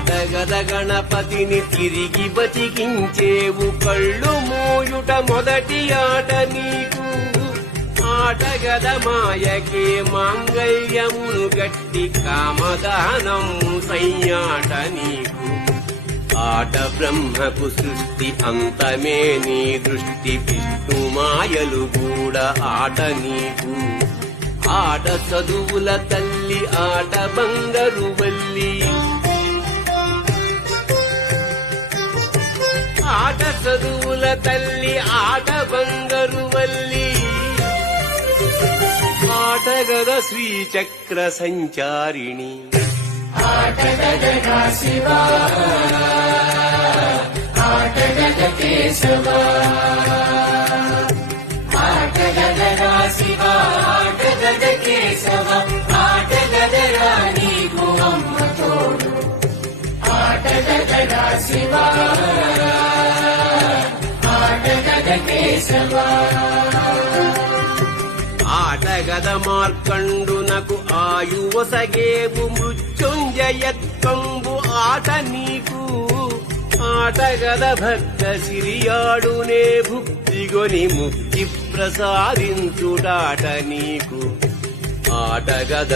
ఆటగద గణపతిని తిరిగి బతికించేవు కళ్ళు మూయుట మొదటి ఆట నీకు ఆటగద మాయకే మాంగళ్యమును గట్టి కామదానము సయ్యాట నీకు ఆట బ్రహ్మకు సృష్టి అంతమే నీ దృష్టి విష్ణు మాయలు కూడా ఆట నీకు ఆట చదువుల తల్లి ఆట బంగారు వల్లి ఆట చదువుల తల్లి ఆట బంగారు వల్లి ఆటగద శ్రీచక్ర సంచారిణి ఆటగద శివా ఆటగద కేశవా ఆటగద శివా ఆటగద కేశవ ఆటగద నీకు అమ్మ తోడు ఆటగద శివా ఆటగద కేశవా ఆటగద మార్కండునకు ఆయువసగేవు మృత్యుంజయత్వంబు ఆట నీకు ఆటగద భక్త సిరియాడునే భుక్తిగొని ముక్తి ప్రసాదించుటాట నీకు ఆటగద